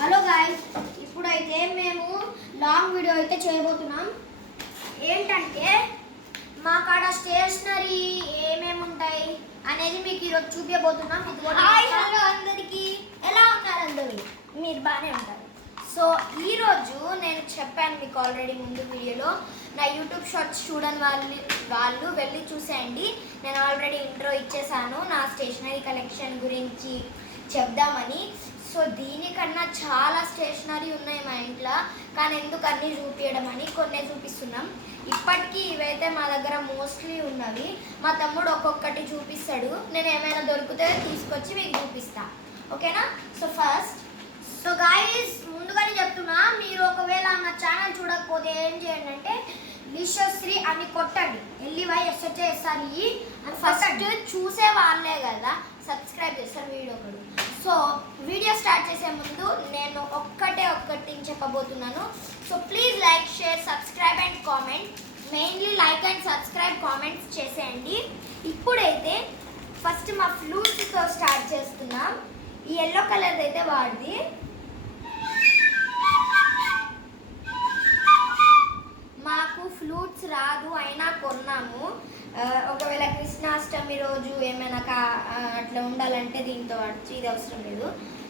Hello guys, ఇప్పుడైతే మేము long video అయితే చేయబోతున్నాం. ఏంటంటే మా కాడ స్టేషనరీ ఏమేమి ఉంటాయి అనేది మీకు ఈరోజు చూపించబోతున్నాం. హాయ్ హలో అందరికీ, ఎలా ఉన్నారు అందరూ? మీరు బాగానే ఉంటారు. సో ఈరోజు నేను చెప్పాను మీకు ఆల్రెడీ ముందు వీడియోలో, నా యూట్యూబ్ షార్ట్స్ చూడని వాళ్ళు వెళ్ళి చూసేయండి. నేను ఆల్రెడీ ఇంట్రో ఇచ్చేసాను నా స్టేషనరీ కలెక్షన్ గురించి చెప్దామని. సో దీనికన్నా చాలా స్టేషనరీ ఉన్నాయి మా ఇంట్లో, కానీ ఎందుకు అన్నీ చూపించడం అని కొన్ని చూపిస్తున్నాం. ఇప్పటికీ ఇవైతే మా దగ్గర మోస్ట్లీ ఉన్నవి. మా తమ్ముడు ఒక్కొక్కటి చూపిస్తాడు, నేను ఏమైనా దొరికితే తీసుకొచ్చి మీకు చూపిస్తా. ఓకేనా? సో గాయ్స్, ముందుగానే చెప్తున్నా, మీరు ఒకవేళ నా ఛానల్ చూడకపోతే ఏం చేయండి అంటే లిషశ్రీ అని కొట్టండి. LYSHSRE అని ఫస్ట్ చూసే వాళ్ళే కదా సబ్స్క్రైబ్ చేస్తారు వీడియో కూడా. సో వీడియో స్టార్ట్ చేసే ముందు నేను ఒక్కటి చెప్పబోతున్నాను. So please like, share, subscribe and comment. Mainly like and subscribe, comments చేసేయండి. ఇప్పుడైతే ఫస్ట్ మా ఫ్లూట్స్తో స్టార్ట్ చేస్తున్నాం. ఈ ఎల్లో కలర్ అయితే వాడిది. మాకు ఫ్లూట్స్ రాదు, అయినా కొన్నాము. ఒకవేళ కృష్ణాష్టమి రోజు ఏమైనా అట్లా ఉండాలంటే దీంతో వాడచ్చు, ఇది అవసరం లేదు.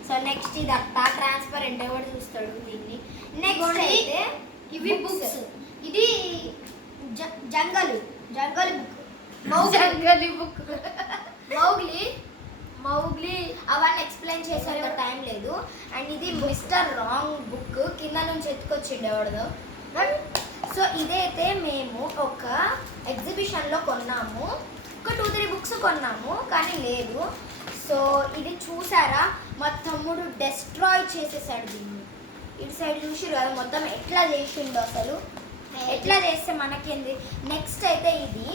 సో నెక్స్ట్ ఇది అట్టా ట్రాన్స్పరెంట్, ఎవరు చూస్తాడు దీన్ని. నెక్స్ట్ అయితే ఇవి బుక్స్. ఇది జంగలి బుక్, మౌగ్లీ అవన్నీ ఎక్స్ప్లెయిన్ చేసే టైం లేదు. అండ్ ఇది మిస్టర్ రాంగ్ బుక్, కింద నుంచి ఎత్తుకొచ్చిండు ఎవడదో. సో ఇదైతే మేము ఒక ఎగ్జిబిషన్లో కొన్నాము. ఒక 2-3 బుక్స్ కొన్నాము కానీ లేదు. సో ఇది చూసారా, మా తమ్ముడు డెస్ట్రాయ్ చేసేసాడు దీన్ని. ఇటు సైడ్ చూసి కదా మొత్తం ఎట్లా చేసిండు, అసలు ఎట్లా చేస్తే మనకేంది. నెక్స్ట్ అయితే ఇది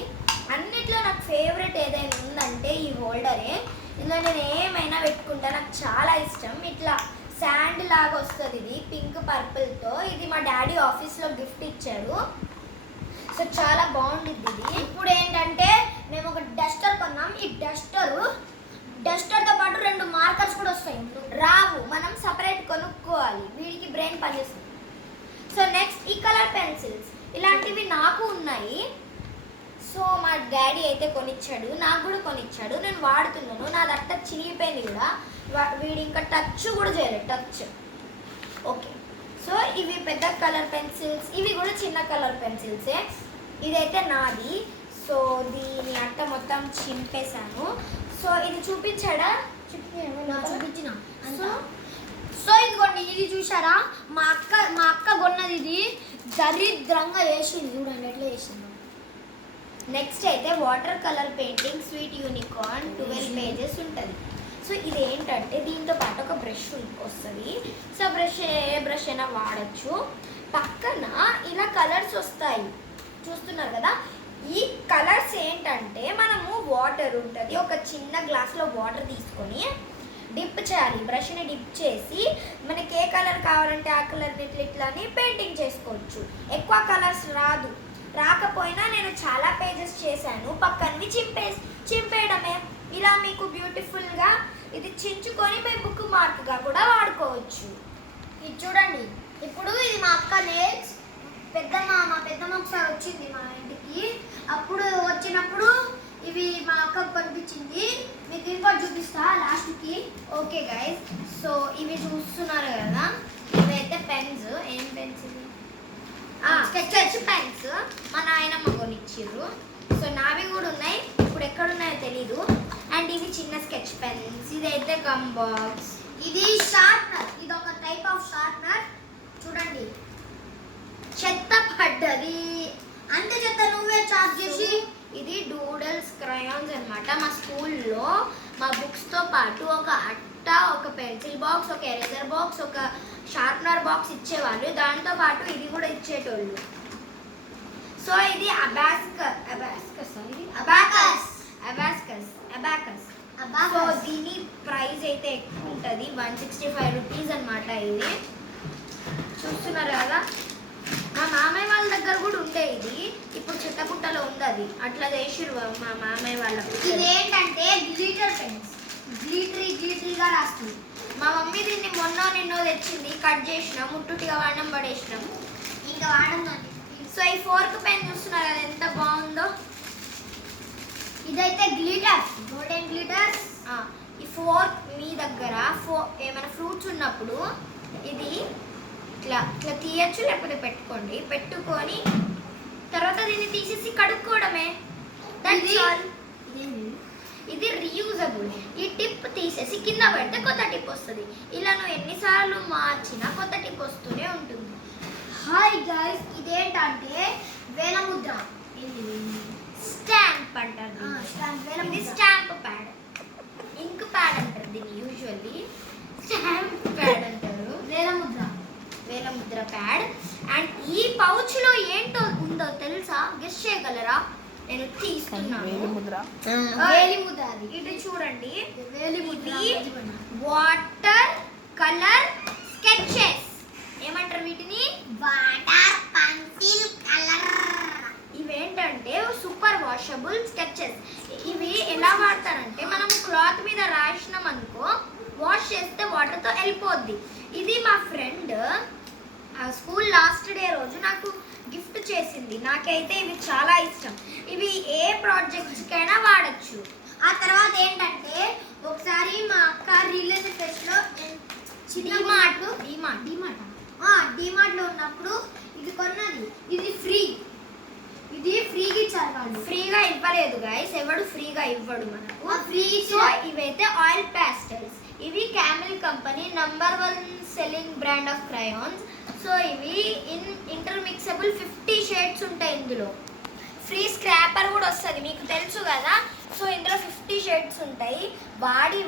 అన్నిట్లో నాకు ఫేవరెట్ ఏదైనా ఉందంటే ఈ హోల్డరే. ఇందులో నేను ఏమైనా పెట్టుకుంటా, నాకు చాలా ఇష్టం. ఇట్లా శాండ్ లాగా వస్తుంది, ఇది పింక్ పర్పుల్తో. ఇది మా డాడీ ఆఫీస్లో గిఫ్ట్ ఇచ్చాడు. సో చాలా బాగుంటుంది ఇది. ఇప్పుడు ఏంటంటే మేము ఒక డస్టర్ కొన్నాం. ఈ డస్టర్తో పాటు 2 మార్కర్స్ కూడా వస్తాయి. రావు, మనం సపరేట్ కొనుక్కోవాలి, వీడికి బ్రెయిన్ పనిచేస్తుంది. సో నెక్స్ట్ ఈ కలర్ పెన్సిల్స్, ఇలాంటివి నాకు ఉన్నాయి. సో మా డాడీ అయితే కొనిచ్చాడు, నాకు కూడా కొనిచ్చాడు. నేను వాడుతున్నాను, నా దట్ట చినిగిపోయింది కూడా. వీడు ఇంకా టచ్ కూడా చేయలేదు, టచ్. ఓకే, సో ఇవి పెద్ద కలర్ పెన్సిల్స్, ఇవి కూడా చిన్న కలర్ పెన్సిల్సే. ఇదైతే నాది. సో దీని అట్ట మొత్తం చింపేశాను. సో ఇది చూపించాడా? చూపించిన. సో ఇదిగోండి, ఇది చూసారా, మా అక్క కొన్నది. ఇది దరిద్రంగా వేసింది, చూడండి ఎట్లా వేసింది. నెక్స్ట్ అయితే water colour painting sweet unicorn 12 pages ఉంటుంది. సో ఇది ఏంటంటే దీంతో పాటు ఒక బ్రష్ వస్తుంది. సో ఏ బ్రష్ అయినా వాడచ్చు. పక్కన ఇలా కలర్స్ వస్తాయి, చూస్తున్నారు కదా. ఈ కలర్స్ ఏంటంటే మనము వాటర్ ఉంటుంది, ఒక చిన్న గ్లాస్లో వాటర్ తీసుకొని డిప్ చేయాలి, బ్రష్ని డిప్ చేసి మనకి ఏ కలర్ కావాలంటే ఆ కలర్ని ఇట్లా అని పెయింటింగ్ చేసుకోవచ్చు. ఎక్కువ కలర్స్ రాకపోయినా నేను చాలా పేజెస్ చేశాను. పక్కనవి చింపేయడమే. ఇలా మీకు బ్యూటిఫుల్గా ఇది చించుకొని మీ బుక్ మార్క్గా కూడా వాడుకోవచ్చు. ఇది చూడండి. ఇప్పుడు ఇది మా అక్క నేల్స్. మా పెద్దమ్మ ఒకసారి వచ్చింది మా ఇంటికి, అప్పుడు వచ్చినప్పుడు ఇవి మా అక్కకు కనిపించింది. మీకు ఇంకోటి చూపిస్తా లాస్ట్కి. ఓకే గైస్, సో ఇవి చూస్తున్నారు కదా, ఇవైతే పెన్స్. ఏం పెన్స్ ఇవి? స్కెచ్ పెన్స్ మా నాయనమ్మ కొనిచ్చిర్రు. సో నావి కూడా ఉన్నాయి, ఇప్పుడు ఎక్కడున్నాయో తెలీదు. అండ్ ఇవి చిన్న స్కెచ్ పెన్స్. ఇదైతే గమ్ బాక్స్. ఇది షార్ప్నర్, ఇది ఒక టైప్ ఆఫ్ షార్ప్నర్. చూడండి, చెత్త పడ్డది, అంత చెత్త నువ్వే చార్జ్ చేసి. ఇది డూడల్స్ క్రయాన్స్ అనమాట. మా స్కూల్లో మా బుక్స్తో పాటు ఒక అట్ట, ఒక పెన్సిల్ బాక్స్, ఒక ఎరేజర్ బాక్స్, ఒక షార్ప్నర్ బాక్స్ ఇచ్చేవాళ్ళు. దాంతో పాటు ఇది కూడా ఇచ్చేటోళ్ళు. సో ఇది అబాకస్. సో దీని ప్రైస్ అయితే ఎక్కువ ఉంటుంది, 165 రూపీస్ అనమాట. ఇది చూస్తున్నారు కదా, మా మామయ్య వాళ్ళ దగ్గర కూడా ఉండే ఇది. ఇప్పుడు చిత్తపుట్టలో ఉంది అది. అట్లా చేసిరు మా మామయ్య వాళ్ళ. ఇది ఏంటంటే గ్లిటర్ పెన్స్, గ్లిటరీగా రాస్తుంది. మా మమ్మీ దీన్ని నిన్నో తెచ్చింది, కట్ చేసినాం, ముట్టుటిగా వాడడం పడేసినాం, ఇంకా వాడదాన్ని. సో ఈ ఫోర్క్ పెన్ చూస్తున్నారు కదా ఎంత బాగుందో. ఇదైతే గ్లిటర్స్, గోల్డెన్ గ్లిటర్స్. ఈ ఫోర్క్ మీ దగ్గర ఏమైనా ఫ్రూట్స్ ఉన్నప్పుడు ఇది ఇట్లా ఇట్లా తీయచ్చు, లేకపోతే పెట్టుకొని తర్వాత దీన్ని తీసేసి కడుక్కోవడమే. ఇది రీయూజబుల్. ఈ టిప్ తీసేసి కింద పెడితే కొత్త టిప్ వస్తుంది. ఇలా నువ్వు ఎన్నిసార్లు మార్చినా కొత్త టిప్ వస్తూనే ఉంటుంది. హాయ్ గైస్, ఇదేంటంటే వేలముద్ర స్టాంప్ అంటారు. ఇది స్టాంప్ ప్యాడ్, ఇంక్ ప్యాడ్ అంటారు దీన్ని యూజువల్లీ. స్టాంప్ ప్యాడ్ అంటారు. వేలముద్ర ప్యాడ్. అండ్ ఈ పౌచ్ లో ఏంటో ఉందో తెలుసా? గెస్ చేయగలరా? నేను తీస్తున్నాను. వేలిముద్ర. ఇది చూడండి, వేలిముద్ర. Water colour sketches. ఏమంటారు వీటిని? Water pencil colour. ఇవేంటంటే సూపర్ వాషబుల్ స్కెచెస్. ఇవి ఎలా వాడతారంటే మనం క్లాత్ మీద రాసినాం అనుకో, వాష్ చేస్తే వాటర్తో వెళ్ళిపోద్ది. ఇది మా ఫ్రెండ్ స్కూల్ లాస్ట్ డే రోజు నాకు గిఫ్ట్ చేసింది. నాకైతే ఇవి చాలా ఇష్టం. ఇవి ఏ ప్రాజెక్ట్స్కైనా వాడచ్చు. ఆ తర్వాత ఏంటంటే ఒకసారి మా అక్క రిలేషన్ ఫెస్ట్ లో డిమార్ట్ లో ఉన్నప్పుడు ఇది కొన్నది. ఇది ఫ్రీగా ఇచ్చారు వాళ్ళు. ఫ్రీగా ఇవ్వలేదు గైస్, ఎవడు ఫ్రీగా ఇవ్వడు మనకు. ఫ్రీ. సో ఇవైతే ఆయిల్ ప్యాస్టల్స్. ఇవి camel company #1 selling brand of crayons. So ఇవి ఇంటర్మిక్సబుల్ 50 షేడ్స్ ఉంటాయి ఇందులో. ఫ్రీ స్క్రాపర్ కూడా వస్తుంది, మీకు తెలుసు కదా. సో ఇందులో 50 షేడ్స్ ఉంటాయి. వాడి